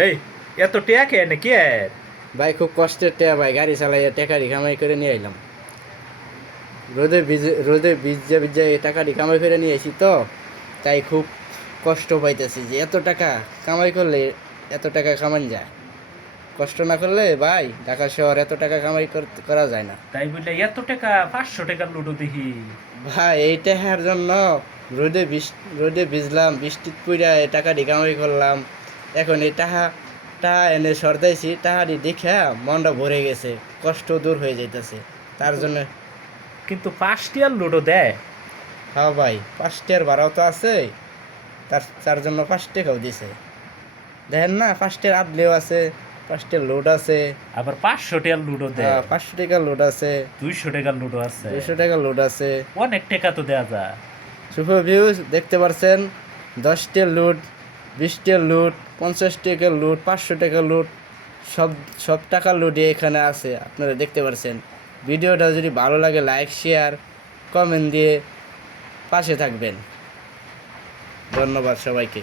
এই এত টেয়া কে নাকি এর? ভাই খুব কষ্টের টেয়া ভাই, গাড়ি চালাইয়া টাকারি কামাই করে নিয়ে আইলাম। রোদে ভিজে ভিজে টাকারি কামাই করে নিয়ে আসি তো, তাই খুব কষ্ট পাইতেছি যে এত টাকা কামাই করলে এত টাকা কামান যায়। কষ্ট না করলে ভাই ঢাকা শহর এত টাকা কামাই করা যায় না। তাই বললে এত টাকা 500 টাকার লুডো দেখি। ভাই এই টাকার জন্য রোদে ভিজলাম, বৃষ্টির পুইরা এই টাকাটি কামাই করলাম। এখন এই টাকা এনে সর্দাইছি, টাকাটি দেখা মনটা ভরে গেছে, কষ্ট দূর হয়ে যাইতেছে তার জন্য। কিন্তু 5 টিয়ার লুডো দেয়। হ্যাঁ ভাই, 5 টাকার ভাড়াও তো আছে, তার জন্য 5 টাকাও দিছে। দেখেন না, 5 টাকার আদলেও আছে, 5 টাকার লোড আছে। আবার 500 টাকার লুডো দেয়। 500 টাকার লোড আছে, 200 টাকার লুডো আছে। 200 টাকার লোড আছে। অনেক টাকা তো দেয়া যায়। সুপার ভিউজ দেখতে পারছেন, 10 টাকার লুট, 20 টাকার লুট, 50 টাকার লুট, 500 টাকার লুট, সব সব টাকার লুটই এখানে আছে, আপনারা দেখতে পারছেন। ভিডিওটা যদি ভালো লাগে লাইক শেয়ার কমেন্ট দিয়ে পাশে থাকবেন। ধন্যবাদ সবাইকে।